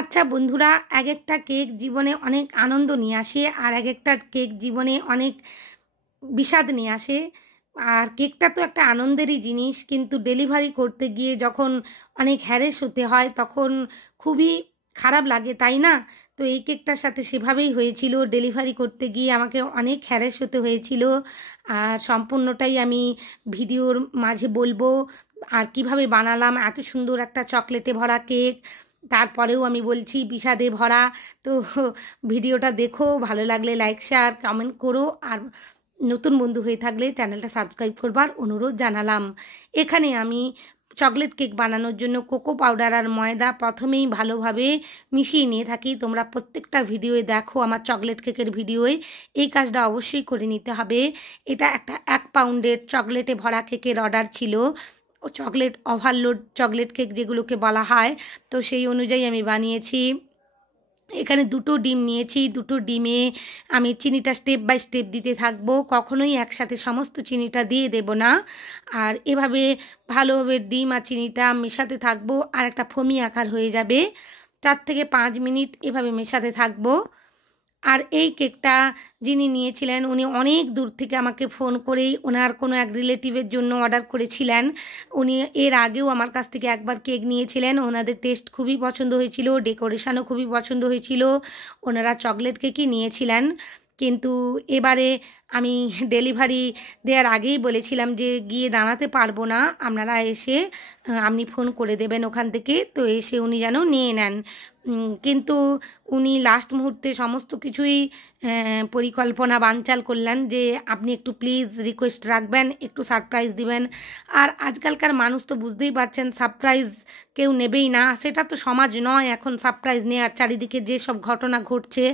আচ্ছা বন্ধুরা, এক একটা কেক জীবনে অনেক আনন্দ নিয়ে আসে, আর এক একটা কেক জীবনে অনেক বিষাদ নিয়ে আসে। আর কেকটা তো একটা আনন্দেরই জিনিস, কিন্তু ডেলিভারি করতে গিয়ে যখন অনেক হ্যারেস হতে হয় তখন খুবই খারাপ লাগে, তাই না? তো এই কেকটার সাথে সেভাবেই হয়েছিল। ডেলিভারি করতে গিয়ে আমাকে অনেক হ্যারেস হতে হয়েছিল, আর সম্পূর্ণটাই আমি ভিডিওর মাঝে বলবো। আর কিভাবে বানালাম এত সুন্দর একটা চকলেটে ভরা কেক, তারপরেও আমি বলছি বিষাদে ভরা। তো ভিডিওটা দেখো, ভালো লাগলে লাইক শেয়ার কমেন্ট করো, আর নতুন বন্ধু হয়ে থাকলে চ্যানেলটা সাবস্ক্রাইব করবার অনুরোধ জানালাম। এখানে আমি চকলেট কেক বানানোর জন্য কোকো পাউডার আর ময়দা প্রথমেই ভালোভাবে মিশিয়ে নিয়ে থাকি। তোমরা প্রত্যেকটা ভিডিওয়ে দেখো, আমার চকলেট কেকের ভিডিওয়ে এই কাজটা অবশ্যই করে নিতে হবে। এটা একটা 1 পাউন্ডের চকলেটে ভরা কেকের অর্ডার ছিল, ও চকলেট ওভারলোড চকলেট কেক যেগুলোকে বলা হয়। তো সেই অনুযায়ী আমি বানিয়েছি। এখানে 2টো ডিম নিয়েছি, 2টো ডিমে আমি চিনিটা স্টেপ বাই স্টেপ দিতে থাকবো, কখনোই একসাথে সমস্ত চিনিটা দিয়ে দেব না। আর এভাবে ভালোভাবে ডিম আর চিনিটা মেশাতে থাকবো, আর একটা ফোমি আকার হয়ে যাবে। 4 থেকে 5 মিনিট এভাবে মেশাতে থাকবো। আর এই কেকটা যিনি নিয়েছিলেন উনি অনেক দূর থেকে আমাকে ফোন করেই ওনার কোনো এক রিলেটিভের জন্য অর্ডার করেছিলেন। উনি এর আগেও আমার কাছ থেকে একবার কেক নিয়েছিলেন, ওনাদের টেস্ট খুবই পছন্দ হয়েছিল, ডেকোরেশনও খুবই পছন্দ হয়েছিল, ওনারা চকলেট কেকই নিয়েছিলেন। কিন্তু এবারে আমি ডেলিভারি দেওয়ার আগেই বলেছিলাম যে গিয়ে দাঁড়াতে পারবো না, আপনারা এসে আপনি ফোন করে দেবেন ওখান থেকে, তো এসে উনি যেন নিয়ে নেন। কিন্তু উনি লাস্ট মুহূর্তে সমস্ত কিছুই পরিকল্পনা বানচাল করলেন যে আপনি একটু প্লিজ রিকোয়েস্ট রাখবেন, একটু সারপ্রাইজ দিবেন। আর আজকালকার মানুষ তো বুঝতেই পারছেন, সারপ্রাইজ কেউ নেবেই না, সেটা তো সমাজ নয় এখন সারপ্রাইজ নেওয়ার। চারিদিকে যেসব ঘটনা ঘটছে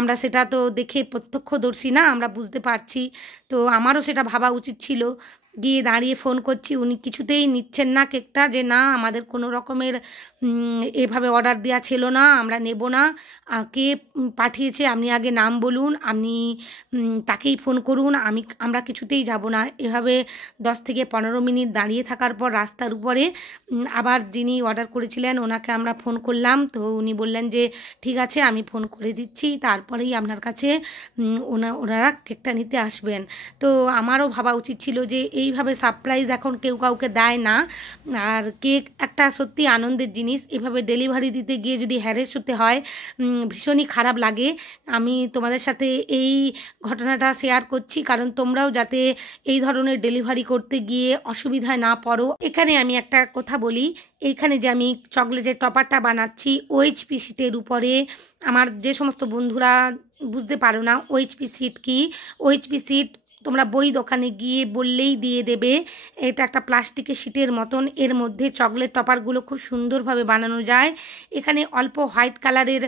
আমরা সেটা তো দেখে প্রত্যক্ষদর্শী না, আমরা বুঝতে পারছি। তো আমারও সেটা ভাবা উচিত ছিল। গিয়ে দাঁড়িয়ে ফোন করছি, উনি কিছুতেই নিচ্ছেন না কেকটা, যে না আমাদের কোনো রকমের এভাবে অর্ডার দেওয়া ছিল না, আমরা নেব না। কে পাঠিয়েছে আপনি আগে নাম বলুন, আপনি তাকেই ফোন করুন, আমরা কিছুতেই যাব না। এভাবে 10 থেকে 15 মিনিট দাঁড়িয়ে থাকার পর রাস্তার উপরে আবার যিনি অর্ডার করেছিলেন ওনাকে আমরা ফোন করলাম। তো উনি বললেন যে ঠিক আছে আমি ফোন করে দিচ্ছি, তারপরেই আপনার কাছে ওনারা কেকটা নিতে আসবেন। তো আমারও ভাবা উচিত ছিল যে এইভাবে সারপ্রাইজ এখন কেউ কাউকে দেয় না। আর কেক একটা সত্যি আনন্দের জিনিস, এভাবে ডেলিভারি দিতে গিয়ে যদি হ্যারেস হতে হয় ভীষণই খারাপ লাগে। আমি তোমাদের সাথে এই ঘটনাটা শেয়ার করছি কারণ তোমরাও যাতে এই ধরনের ডেলিভারি করতে গিয়ে অসুবিধায় না পড়ো। এখানে আমি একটা কথা বলি, এইখানে যে আমি চকলেটের টপারটা বানাচ্ছি ওএইচপি শিটের উপরে, আমার যে সমস্ত বন্ধুরা বুঝতে পারো না ওএইচপি শিট কি, ওএইচপি শিট তোমরা বই দোকানে গিয়ে বললেই দিয়ে দেবে। এটা একটা প্লাস্টিকের শিটের মতন, এর মধ্যে চকলেট টপারগুলো খুব সুন্দরভাবে বানানো যায়। এখানে অল্প হোয়াইট কালারের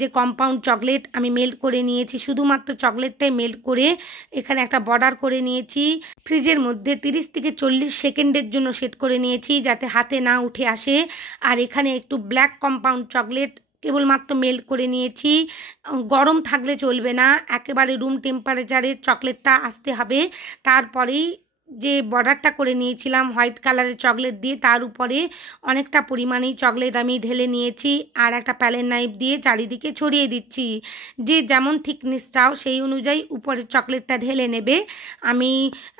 যে কম্পাউন্ড চকলেট আমি মেল্ট করে নিয়েছি, শুধুমাত্র চকলেটটাই মেল্ট করে এখানে একটা বর্ডার করে নিয়েছি। ফ্রিজের মধ্যে 30 থেকে 40 সেকেন্ডের জন্য সেট করে নিয়েছি যাতে হাতে না উঠে আসে। আর এখানে একটু ব্ল্যাক কম্পাউন্ড চকলেট কেবলমাত্র মেল্ট করে নিয়েছি। গরম থাকলে চলবে না, একেবারে রুম টেম্পারেচারে চকলেটটা আসতে হবে। তারপরেই যে বর্ডারটা করে নিয়েছিলাম হোয়াইট কালারের চকলেট দিয়ে, তার উপরে অনেকটা পরিমাণেই চকলেট আমি ঢেলে নিয়েছি, আর একটা প্যালেন নাইফ দিয়ে চারিদিকে ছড়িয়ে দিচ্ছি। যে যেমন থিকনেস চাও সেই অনুযায়ী উপরে চকলেটটা ঢেলে নেবে। আমি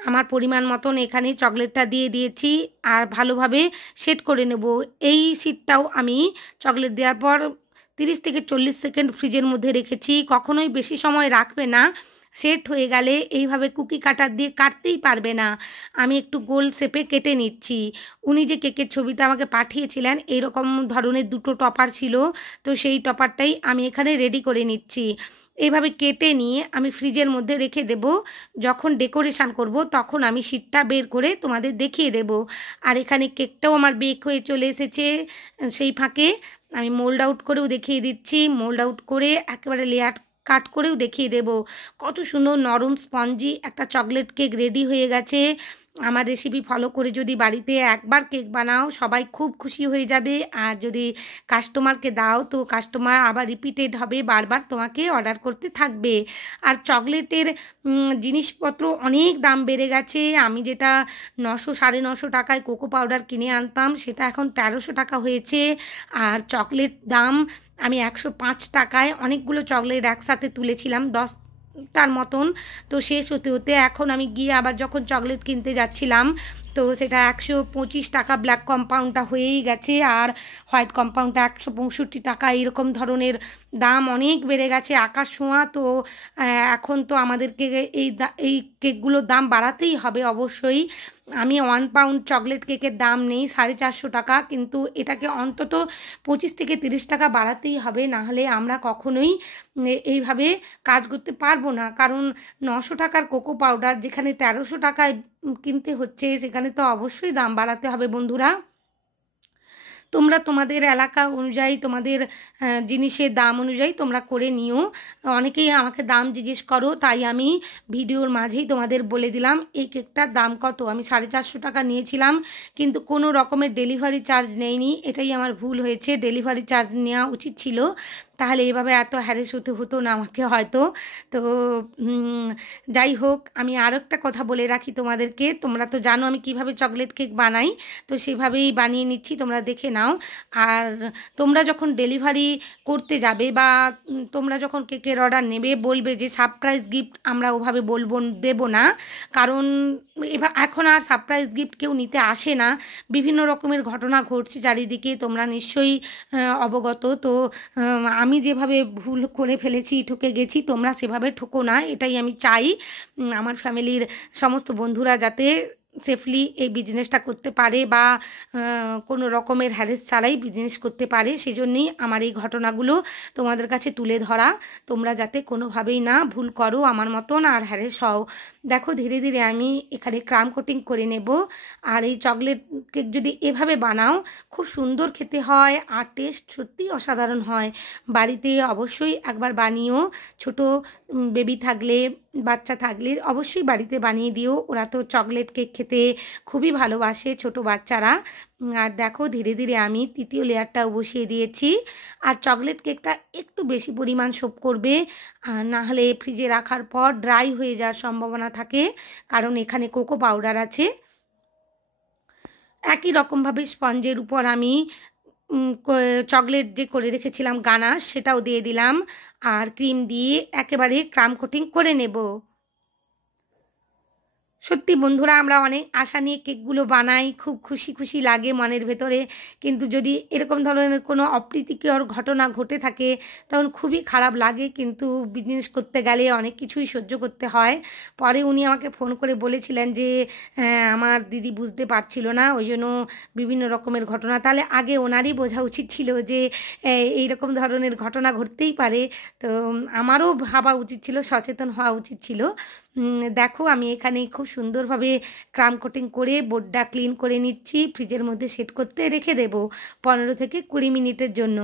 আমার পরিমাণ মতন এখানে চকলেটটা দিয়ে দিয়েছি আর ভালোভাবে সেট করে নেব। এই শিটটাও আমি চকলেট দেওয়ার পর 30 থেকে 40 সেকেন্ড ফ্রিজের মধ্যে রেখেছি। কখনোই বেশি সময় রাখবে না, সেট হয়ে গেলে এইভাবে কুকি কাটার দিয়ে কাটতেই পারবে না। আমি একটু গোল শেপে কেটে নিচ্ছি। উনি যে কেকের ছবিটা আমাকে পাঠিয়েছিলেন এইরকম ধরনের 2টো টপার ছিল, তো সেই টপারটাই আমি এখানে রেডি করে নিচ্ছি। এইভাবে কেটে নিয়ে আমি ফ্রিজের মধ্যে রেখে দেব, যখন ডেকোরেশন করব তখন আমি শীটটা বের করে তোমাদের দেখিয়ে দেব। আর এখানে কেকটাও আমার বেক হয়ে চলে এসেছে। সেই ফাঁকে আমি মোল্ড আউট করেও দেখিয়ে দিচ্ছি, মোল্ড আউট করে একেবারে লেয়ার কাট করেও দেখিয়ে দেব। কত সুন্দর নরম স্পঞ্জি একটা চকলেট কেক রেডি হয়ে গেছে। আমার রেসিপি ফলো করে যদি বাড়িতে একবার কেক বানাও সবাই খুব খুশি হয়ে যাবে। আর যদি কাস্টমারকে দাও তো কাস্টমার আবার রিপিটেড হবে, বারবার তোমাকে অর্ডার করতে থাকবে। আর চকলেটের জিনিসপত্র অনেক দাম বেড়ে গেছে। আমি যেটা 900-950 টাকায় কোকো পাউডার কিনে আনতাম সেটা এখন 1300 টাকা হয়েছে। আর চকলেট দাম আমি 105 টাকায় অনেকগুলো চকলেট একসাথে তুলেছিলাম, 10টার মতন। তো শেষ হতে হতে এখন আমি গিয়ে আবার যখন চকলেট কিনতে যাচ্ছিলাম তো সেটা 125 টাকা ব্ল্যাক কম্পাউন্ডটা হয়েই গেছে, আর হোয়াইট কম্পাউন্ডটা 165 টাকা। এরকম ধরনের দাম অনেক বেড়ে গেছে, আকাশ ছোঁয়া। তো এখন তো আমাদেরকে এই কেকগুলোর দাম বাড়াতেই হবে অবশ্যই। আমি 1 পাউন্ড চকলেট কেকের দাম নেই 450 টাকা, কিন্তু এটাকে অন্তত 25 থেকে 30 টাকা বাড়াতেই হবে, নাহলে আমরা কখনোই এইভাবে কাজ করতে পারবো না। কারণ 900 টাকার কোকো পাউডার যেখানে 1300 টাকায় কিনতে হচ্ছে, সেখানে তো অবশ্যই দাম বাড়াতে হবে বন্ধুরা। তোমরা তোমাদের এলাকা অনুযায়ী তোমাদের জিনিসের দাম অনুযায়ী তোমরা করে নিও। অনেকেই আমাকে দাম জিজ্ঞেস করো, তাই আমি ভিডিওর মাঝেই তোমাদের বলে দিলাম এই কেকটার দাম কত। আমি 450 টাকা নিয়েছিলাম, কিন্তু কোনো রকমের ডেলিভারি চার্জ নেইনি, এটাই আমার ভুল হয়েছে। ডেলিভারি চার্জ নেওয়া উচিত ছিল, তাহলে এভাবে এত হ্যারেস হতে হতো না আমাকে হয়তো। তো যাই হোক, আমি আরও একটা কথা বলে রাখি তোমাদেরকে। তোমরা তো জানো আমি কিভাবে চকলেট কেক বানাই, তো সেভাবেই বানিয়ে নিচ্ছি, তোমরা দেখে নাও। আর তোমরা যখন ডেলিভারি করতে যাবে বা তোমরা যখন কেকের অর্ডার নেবে, বলবে যে সারপ্রাইজ গিফট আমরা ওভাবে দেবো না। কারণ এবার এখন আর সারপ্রাইজ গিফট কেউ নিতে আসে না, বিভিন্ন রকমের ঘটনা ঘটছে চারিদিকে, তোমরা নিশ্চয়ই অবগত। তো আমি যেভাবে ভুল করে ফেলেছি, ঠকে গেছি, তোমরা সেভাবে ঠকো না, এটাই আমি চাই। আমার ফ্যামিলির সমস্ত বন্ধুরা যাতে সেফলি এই বিজনেসটা করতে পারে বা কোনো রকমের হ্যারেস ছাড়াই বিজনেস করতে পারে, সেজন্যই আমার এই ঘটনাগুলো তোমাদের কাছে তুলে ধরা। তোমরা যাতে কোনোভাবেই না ভুল করো আমার মতন আর হ্যারেস হও। দেখো ধীরে ধীরে আমি এখানে ক্রাম কোটিং করে নেব। আর এই চকলেট কেক যদি এভাবে বানাও খুব সুন্দর খেতে হয়, আর টেস্ট সত্যিই অসাধারণ হয়। বাড়িতে অবশ্যই একবার বানিও। ছোট বেবি থাকলে, বাচ্চা থাকলে অবশ্যই বাড়িতে বানিয়ে দিও, ওরা তো চকলেট কেক খেতে খুবই ভালোবাসে ছোট বাচ্চারা। আর দেখো ধীরে ধীরে আমি তৃতীয় লেয়ারটাও বসিয়ে দিয়েছি। আর চকলেট কেকটা একটু বেশি পরিমাণ সোপ করবে, না হলে ফ্রিজে রাখার পর ড্রাই হয়ে যাওয়ার সম্ভাবনা থাকে, কারণ এখানে কোকো পাউডার আছে। একই রকমভাবে স্পঞ্জের উপর আমি চকলেট যে করে রেখেছিলাম গানাশ সেটাও দিয়ে দিলাম, আর ক্রিম দিয়ে একেবারে ক্রাম কোটিং করে নেব। সত্যি বন্ধুরা, আমরা অনেক আশা নিয়ে কেকগুলো বানাই, খুব খুশি খুশি লাগে মনের ভেতরে, কিন্তু যদি এরকম ধরনের কোনো অপ্রীতিকর ঘটনা ঘটে থাকে তখন খুবই খারাপ লাগে। কিন্তু বিজনেস করতে গেলে অনেক কিছুই সহ্য করতে হয়। পরে উনি আমাকে ফোন করে বলেছিলেন যে আমার দিদি বুঝতে পারছিল না, ওই জন্য বিভিন্ন রকমের ঘটনা। তাহলে আগে ওনারই বোঝা উচিত ছিল যে এইরকম ধরনের ঘটনা ঘটতেই পারে। তো আমারও ভাবা উচিত ছিল, সচেতন হওয়া উচিত ছিল। দেখো আমি এখানে খুব সুন্দরভাবে ক্রাম কোটিং করে বোর্ডটা ক্লিন করে নিচ্ছি, ফ্রিজের মধ্যে সেট করতে রেখে দেব 15 থেকে 20 মিনিটের জন্য।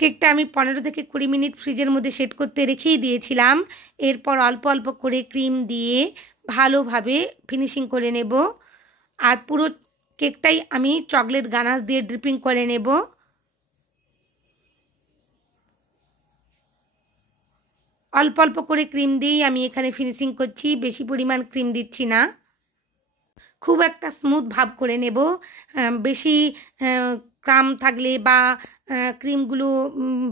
কেকটা আমি 15 থেকে 20 মিনিট ফ্রিজের মধ্যে সেট করতে রেখেই দিয়েছিলাম। এরপর অল্প অল্প করে ক্রিম দিয়ে ভালোভাবে ফিনিশিং করে নেব। আর পুরো কেকটাই আমি চকলেট গানাশ দিয়ে ড্রিপিং করে নেব। অল্প অল্প করে ক্রিম দিয়েই আমি এখানে ফিনিশিং করছি, বেশি পরিমাণ ক্রিম দিচ্ছি না। খুব একটা স্মুথ ভাব করে নেব। বেশি ক্রাম থাকলে বা ক্রিমগুলো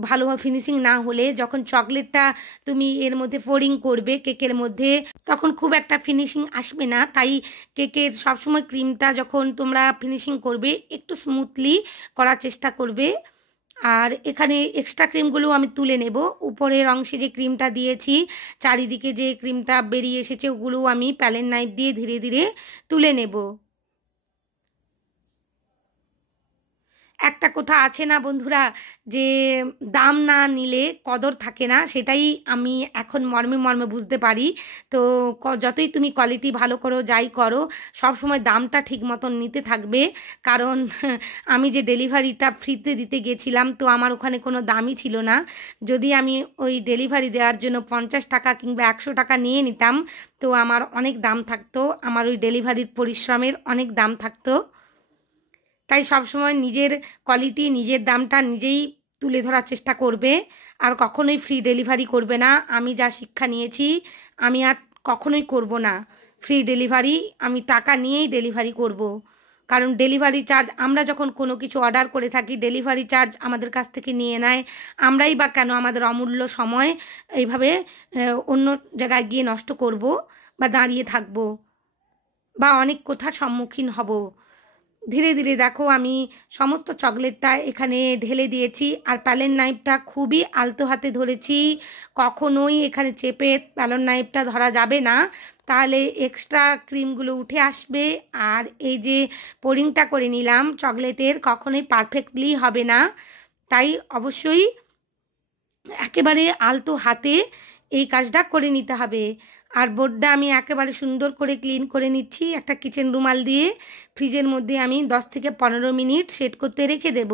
ভালোভাবে ফিনিশিং না হলে যখন চকলেটটা তুমি এর মধ্যে পোরিং করবে কেকের মধ্যে, তখন খুব একটা ফিনিশিং আসবে না। তাই কেকের সবসময় ক্রিমটা যখন তোমরা ফিনিশিং করবে একটু স্মুথলি করার চেষ্টা করবে। আর এখানে এক্সট্রা ক্রিমগুলো আমি তুলে নেব। উপরের অংশে যে ক্রিমটা দিয়েছি, চারিদিকে যে ক্রিমটা বেরিয়ে এসেছে, ওগুলো আমি প্যালেন নাইফ দিয়ে ধীরে ধীরে তুলে নেব। একটা কথা আছে না বন্ধুরা, যে দাম না নিলে কদর থাকে না, সেটাই আমি এখন মর্মে মর্মে বুঝতে পারি। তো যতই তুমি কোয়ালিটি ভালো করো, যাই করো, সব সময় দামটা ঠিক মতন নিতে থাকবে। কারণ আমি যে ডেলিভারিটা ফ্রিতে দিতে গেছিলাম, তো আমার ওখানে কোনো দামই ছিল না। যদি আমি ওই ডেলিভারি দেওয়ার জন্য 50 টাকা কিংবা 100 টাকা নিয়ে নিতাম, তো আমার অনেক দাম থাকতো, আমার ওই ডেলিভারির পরিশ্রমের অনেক দাম থাকতো। তাই সবসময় নিজের কোয়ালিটি, নিজের দামটা নিজেই তুলে ধরার চেষ্টা করবে, আর কখনোই ফ্রি ডেলিভারি করবে না। আমি যা শিক্ষা নিয়েছি, আমি আর কখনোই করব না ফ্রি ডেলিভারি। আমি টাকা নিয়েই ডেলিভারি করব। কারণ ডেলিভারি চার্জ, আমরা যখন কোনো কিছু অর্ডার করে থাকি, ডেলিভারি চার্জ আমাদের কাছ থেকে নিয়ে নেয়। আমরাই বা কেন আমাদের অমূল্য সময় এইভাবে অন্য জায়গায় গিয়ে নষ্ট করব, বা দাঁড়িয়ে থাকব, বা অনেক কথার সম্মুখীন হব। ধীরে ধীরে দেখো আমি সমস্ত চকলেটটা এখানে ঢেলে দিয়েছি, আর প্যালেন নাইফটা খুবই আলতো হাতে ধরেছি। কখনোই এখানে চেপে প্যালেন নাইফটা ধরা যাবে না, তাহলে এক্সট্রা ক্রিমগুলো উঠে আসবে। আর এই যে পোরিংটা করে নিলাম চকলেটের, কখনোই পারফেক্টলি হবে না। তাই অবশ্যই একেবারে আলতো হাতে এই কাজটা করে নিতে হবে। আর বোর্ডটা আমি একেবারে সুন্দর করে ক্লিন করে নিচ্ছি একটা কিচেন রুমাল দিয়ে। ফ্রিজের মধ্যে আমি 10 থেকে 15 মিনিট সেট করতে রেখে দেব,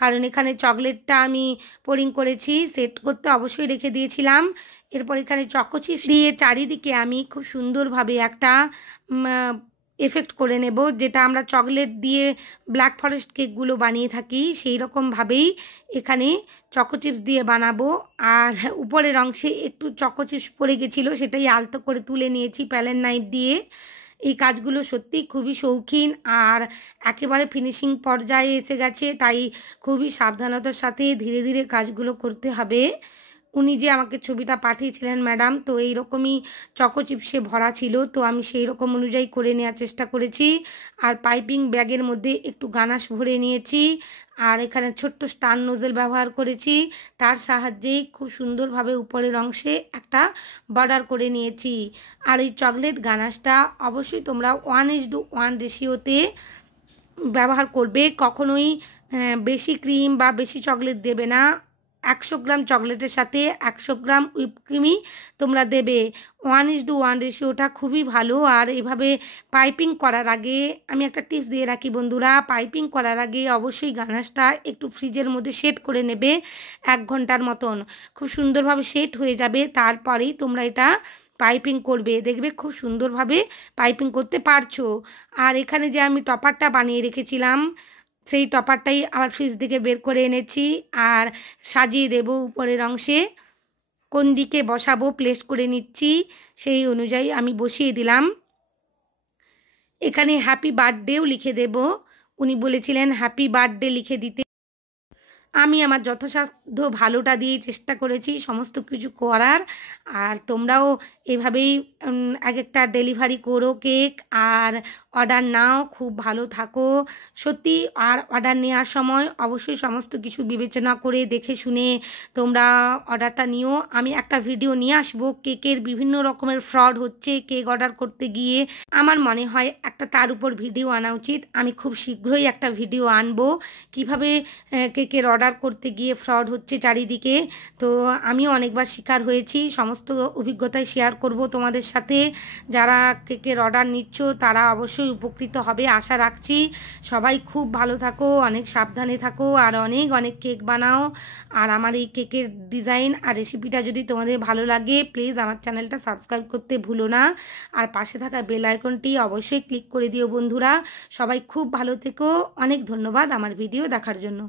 কারণ এখানে চকলেটটা আমি পোরিং করেছি, সেট করতে অবশ্যই রেখে দিয়েছিলাম। এরপর এখানে চকো চিপস দিয়ে চারিদিকে আমি খুব সুন্দরভাবে একটা এফেক্ট করে নেব, যেটা আমরা চকলেট দিয়ে ব্ল্যাক ফরেস্ট কেকগুলো বানিয়ে থাকি, সেই রকমভাবেই এখানে চকো চিপস দিয়ে বানাবো। আর উপরের অংশে একটু চকো চিপস পড়ে গেছিলো, সেটাই আলতো করে তুলে নিয়েছি প্যালেন নাইফ দিয়ে। এই কাজগুলো সত্যিই খুবই শৌখিন, আর একেবারে ফিনিশিং পর্যায়ে এসে গেছে, তাই খুবই সাবধানতার সাথে ধীরে ধীরে কাজগুলো করতে হবে। উনি যে আমাকে ছবিটা পাঠিয়েছিলেন ম্যাডাম, তো এইরকমই চকো চিপসে ভরা ছিল, তো আমি সেই রকম অনুযায়ী করে নেওয়ার চেষ্টা করেছি। আর পাইপিং ব্যাগের মধ্যে একটু গানাশ ভরে নিয়েছি, আর এখানে ছোট্ট স্টার নোজেল ব্যবহার করেছি, তার সাহায্যেই খুব সুন্দরভাবে উপরের অংশে একটা বর্ডার করে নিয়েছি। আর এই চকলেট গানাশটা অবশ্যই তোমরা 1:1 রেশিওতে ব্যবহার করবে, কখনোই বেশি ক্রিম বা বেশি চকলেট দেবে না। 100 গ্রাম চকলেটের সাথে 100 গ্রাম হুইপ ক্রিমই তোমরা দেবে। 1:1 রেশিওটা খুবই ভালো। আর এভাবে পাইপিং করার আগে আমি একটা টিপস দিয়ে রাখি বন্ধুরা, পাইপিং করার আগে অবশ্যই গানাশটা একটু ফ্রিজের মধ্যে সেট করে নেবে 1 ঘন্টার মতন। খুব সুন্দরভাবে সেট হয়ে যাবে, তারপরেই তোমরা এটা পাইপিং করবে, দেখবে খুব সুন্দরভাবে পাইপিং করতে পারছো। আর এখানে যে আমি টপারটা বানিয়ে রেখেছিলাম, সেই টপারটাই আবার ফ্রিজ থেকে বের করে এনেছি, আর সাজিয়ে দেব উপরের অংশে। কোন দিকে বসাবো প্লেস করে নিচ্ছি, সেই অনুযায়ী আমি বসিয়ে দিলাম। এখানে হ্যাপি বার্থডেও লিখে দেব, উনি বলেছিলেন হ্যাপি বার্থডে লিখে দিতে। আমি আমার যথাসাধ্য ভালোটা দিয়েই চেষ্টা করেছি সমস্ত কিছু করার। আর তোমরাও এভাবেই এক একটা ডেলিভারি করো কেক, আর অর্ডার নাও, খুব ভালো থাকো সত্যি। আর অর্ডার নেওয়ার সময় অবশ্যই সমস্ত কিছু বিবেচনা করে দেখে শুনে তোমরা অর্ডারটা নিও। আমি একটা ভিডিও নিয়ে আসবো, কেকের বিভিন্ন রকমের ফ্রড হচ্ছে কেক অর্ডার করতে গিয়ে। আমার মনে হয় একটা তার উপর ভিডিও আনা উচিত। আমি খুব শীঘ্রই একটা ভিডিও আনবো, কিভাবে কেকের অর্ডার করতে গিয়ে ফ্রড হচ্ছে চারিদিকে। তো আমিও অনেকবার শিকার হয়েছি, সমস্ত অভিজ্ঞতাই শেয়ার করব তোমাদের সাথে। যারা কেকের অর্ডার নিচ্ছ তারা অবশ্যই উপকৃত হবে আশা রাখছি। সবাই খুব ভালো থাকো, অনেক সাবধানে থাকো, আর অনেক অনেক কেক বানাও। আর আমার এই কেকের ডিজাইন আর রেসিপিটা যদি তোমাদের ভালো লাগে, প্লিজ আমার চ্যানেলটা সাবস্ক্রাইব করতে ভুলো না, আর পাশে থাকা বেল আইকনটি অবশ্যই ক্লিক করে দিও বন্ধুরা। সবাই খুব ভালো থেকো, অনেক ধন্যবাদ আমার ভিডিও দেখার জন্য।